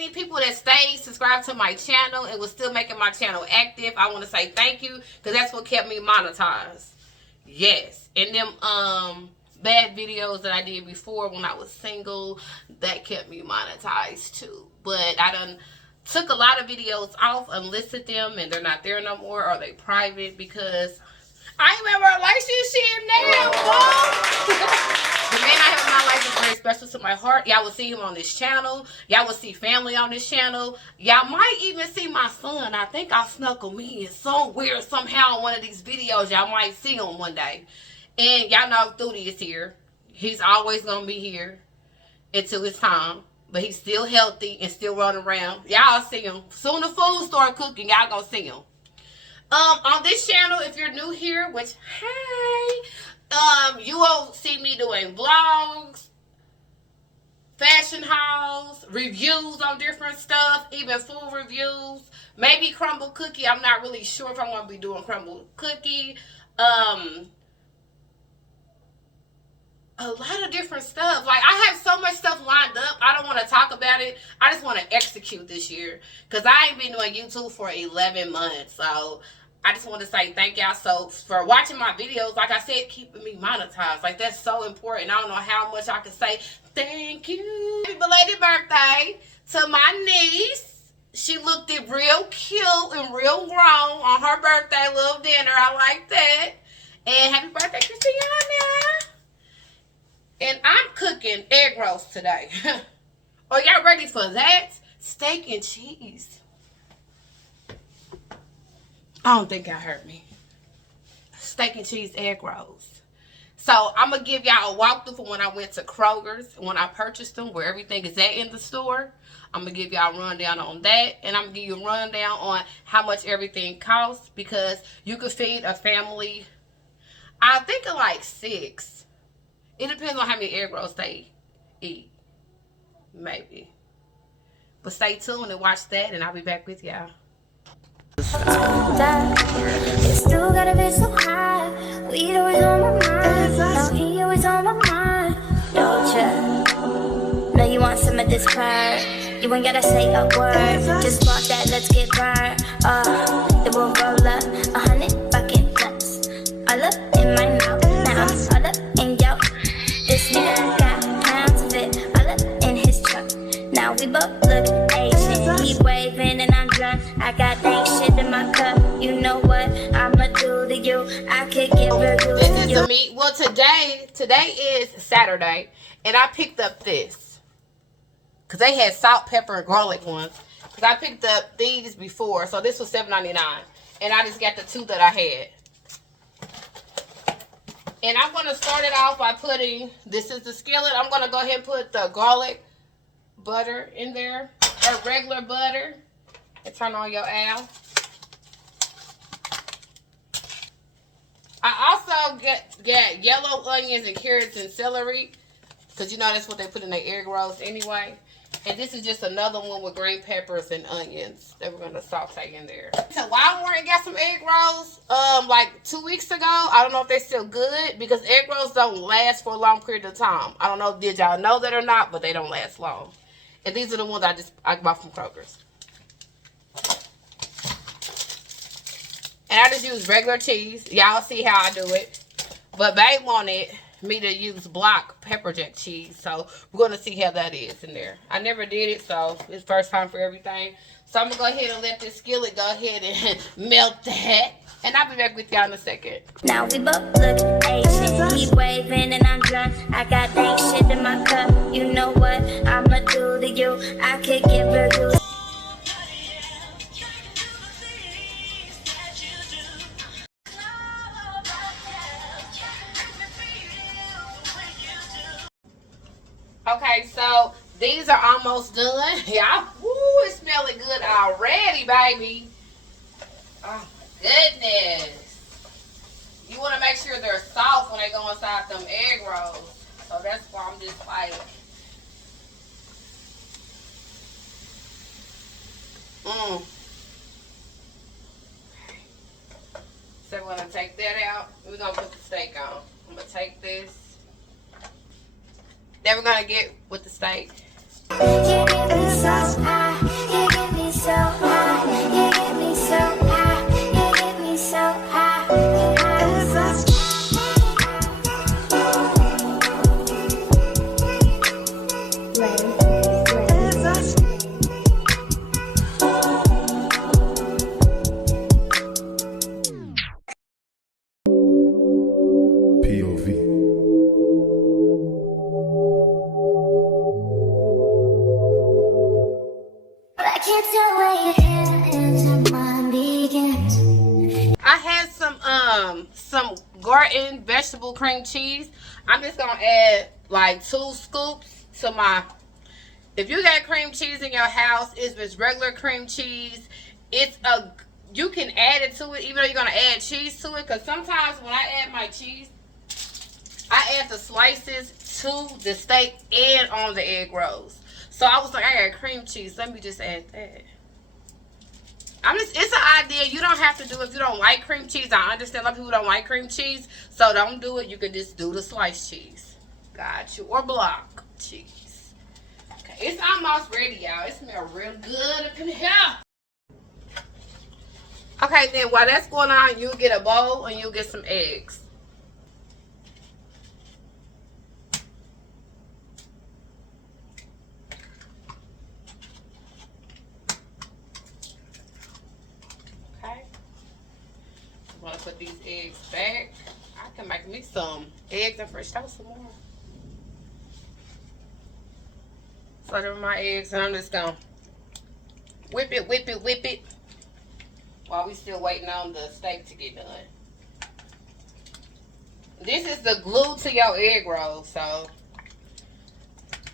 many people that stayed subscribed to my channel and was still making my channel active. I want to say thank you, because that's what kept me monetized. Yes. And them bad videos that I did before when I was single, that kept me monetized too. But I done took a lot of videos off, unlisted them, and they're not there no more, or they private, because I ain't in a relationship now, The man I have in my life is very special to my heart. Y'all will see him on this channel. Y'all will see family on this channel. Y'all might even see my son. I think I'll snuckle me in somewhere, somehow, in one of these videos. Y'all might see him one day. And y'all know Thootie is here. He's always going to be here until it's time. But he's still healthy and still running around. Y'all see him. Soon the food start cooking, y'all going to see him. On this channel, if you're new here, which, hi, you will see me doing vlogs, fashion hauls, reviews on different stuff, even food reviews, maybe crumble cookie. I'm not really sure if I'm going to be doing crumble cookie. A lot of different stuff. Like, I have so much stuff lined up. I don't want to talk about it. I just want to execute this year, because I ain't been doing YouTube for 11 months. So I just want to say thank y'all for watching my videos. Like I said, keeping me monetized. Like, that's so important. I don't know how much I can say thank you. Happy belated birthday to my niece. She looked it real cute and real grown on her birthday little dinner. I like that. And happy birthday, Christiana. And I'm cooking egg rolls today. Are y'all ready for that? Steak and cheese. I don't think y'all heard me. Steak and cheese egg rolls. So I'm going to give y'all a walkthrough from when I went to Kroger's, when I purchased them, where everything is at in the store. I'm going to give y'all a rundown on that. And I'm going to give you a rundown on how much everything costs, because you could feed a family, I think, of like 6. It depends on how many egg rolls they eat. Maybe. But stay tuned and watch that, and I'll be back with y'all. It's still gotta be so high. Weed always on my mind. No, he always on my mind. Dolce, know you want some of this part. You ain't gotta say a word. Just walk that, let's get burned. It will roll up 100 fucking nuts. All up in my mouth. Now I'm all up in yo. This nigga got pounds of it. All up in his truck. Now we both look Asian. He waving and I'm drunk. I got dank shit in my cup. You know what I'ma do to you? I could get real good. This is the meat. Well, today is Saturday, and I picked up this, because they had salt, pepper, and garlic ones. Because I picked up these before, so this was $7.99, and I just got the 2 that I had. And I'm going to start it off by putting, this is the skillet. I'm going to go ahead and put the garlic butter in there, or regular butter, and turn on your owl. I also get yellow onions and carrots and celery, because you know that's what they put in their egg rolls anyway. And this is just another one with green peppers and onions that we're going to saute in there. So Walmart and got some egg rolls like 2 weeks ago. I don't know if they're still good, because egg rolls don't last for a long period of time. I don't know, did y'all know that or not, but they don't last long. And these are the ones I bought from Kroger's. And I just use regular cheese. Y'all see how I do it. But they wanted me to use block pepper jack cheese. So we're going to see how that is in there. I never did it, so it's first time for everything. So I'm going to go ahead and let this skillet go ahead and melt that. And I'll be back with y'all in a second. Now we both look Asian. He waving and I'm drunk. I got dank shit in my cup. You know what I'ma do to you? I could get real good. Okay, so these are almost done. Y'all, woo, it's smelling good already, baby. Oh, my goodness. You want to make sure they're soft when they go inside them egg rolls. So that's why I'm just like, So we're going to take that out. We're going to put the steak on. I'm going to take this. Then we're going to get with the steak. You give me sauce, can't tell where your hair ends and mine begins. I had some Garden vegetable cream cheese. I'm just gonna add like 2 scoops to my. If you got cream cheese in your house, if it's regular cream cheese, you can add it to it, even though you're gonna add cheese to it. Cause sometimes when I add my cheese, I add the slices to the steak and on the egg rolls. So I was like, I got cream cheese. Let me just add that. It's an idea. You don't have to do it if you don't like cream cheese. I understand a lot of people don't like cream cheese, so don't do it. You can just do the sliced cheese. Got you. Or block cheese. Okay, it's almost ready, y'all. It smells real good up in here. Okay, then while that's going on, you'll get a bowl and you'll get some eggs. I'm gonna put these eggs back. I can make me some eggs and fresh toast some more. So they're my eggs, and I'm just gonna whip it while we still waiting on the steak to get done. This is the glue to your egg roll, so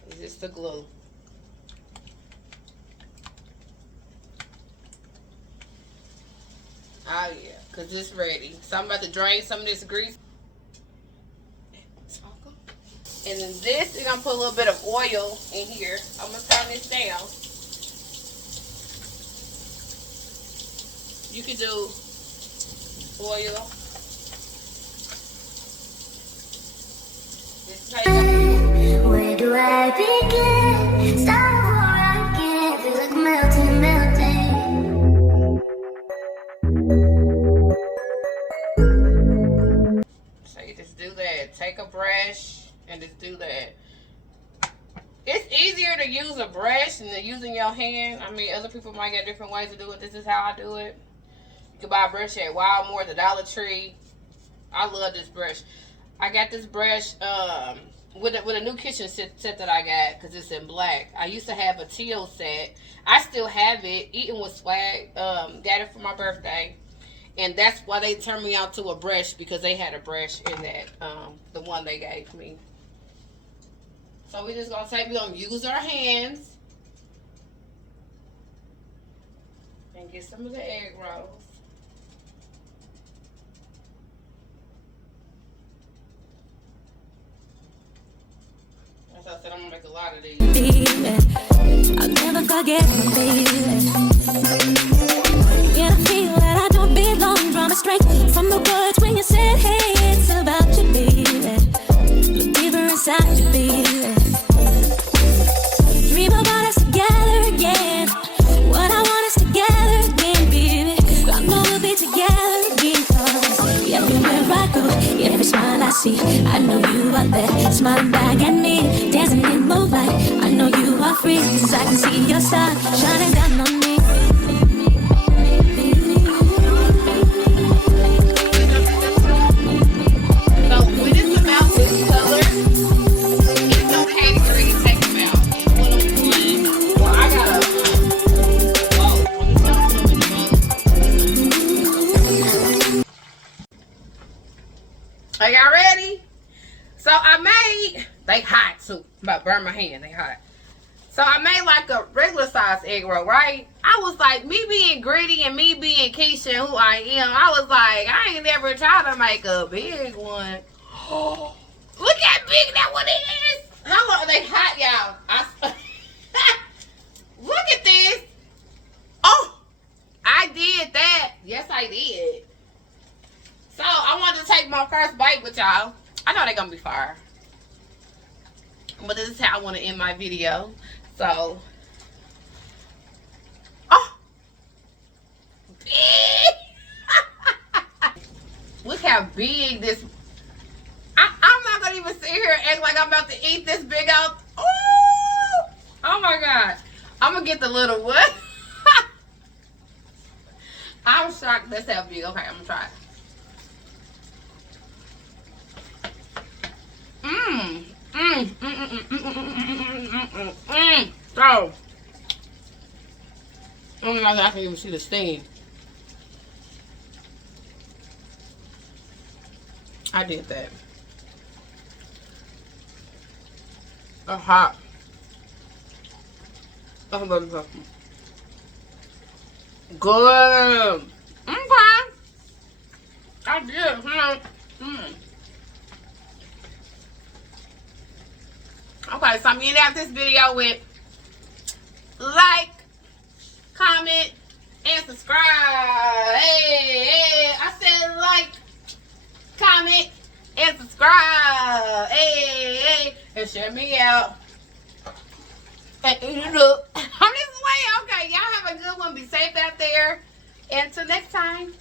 it's just the glue. Oh yeah, because it's ready. So I'm about to drain some of this grease. And then this, we're going to put a little bit of oil in here. I'm going to turn this down. You can do oil. Where do I begin? Start before I can. Feel like melting, melting. So you just do that. Take a brush and just do that. It's easier to use a brush than using your hand. I mean, other people might get different ways to do it. This is how I do it. You can buy a brush at Walmart, the Dollar Tree. I love this brush. I got this brush with a new kitchen set that I got because it's in black. I used to have a teal set. I still have it. Eating with Swag. Got it for my birthday. And that's why they turned me out to a brush, because they had a brush in that, the one they gave me. So we're just we're gonna use our hands and get some of the egg rolls. As I said, I'm gonna make a lot of these. I'll never forget my baby. Yeah, I feel that I don't belong. Drama straight from the words when you said, hey, it's about you, baby. Look deeper inside you, baby. Dream about us together again. What I want is together again, baby. I know we'll be together again. Cause everywhere I go, every smile I see, I know you are there, smiling back at me, dancing in moonlight. I know you are free, cause I can see your star shining down on me. Are y'all ready? So I made, they hot too. I'm about to burn my hand, they hot. So I made like a regular size egg roll, right? I was like, me being gritty and me being Keisha and who I am, I was like, I ain't never tried to make a big one. Oh, look how big that one is. How long are they hot, y'all? Look at this. Oh, I did that. Yes, I did. So I wanted to take my first bite with y'all. I know they're gonna be fire, but this is how I want to end my video. So, oh, look how big this. I'm not gonna even sit here and act like I'm about to eat this big out. Oh my God, I'm gonna get the little one. I'm shocked that's how big. Okay, I'm gonna try it. So, Oh my God, I can even see the steam. I did that. It's hot. Good. Okay. I did. Okay, so I'm getting out this video with like, comment, and subscribe. Hey, I said like, comment, and subscribe. Hey, and share me out. And eat it up. I'm this way. Okay, y'all have a good one. Be safe out there. Until next time.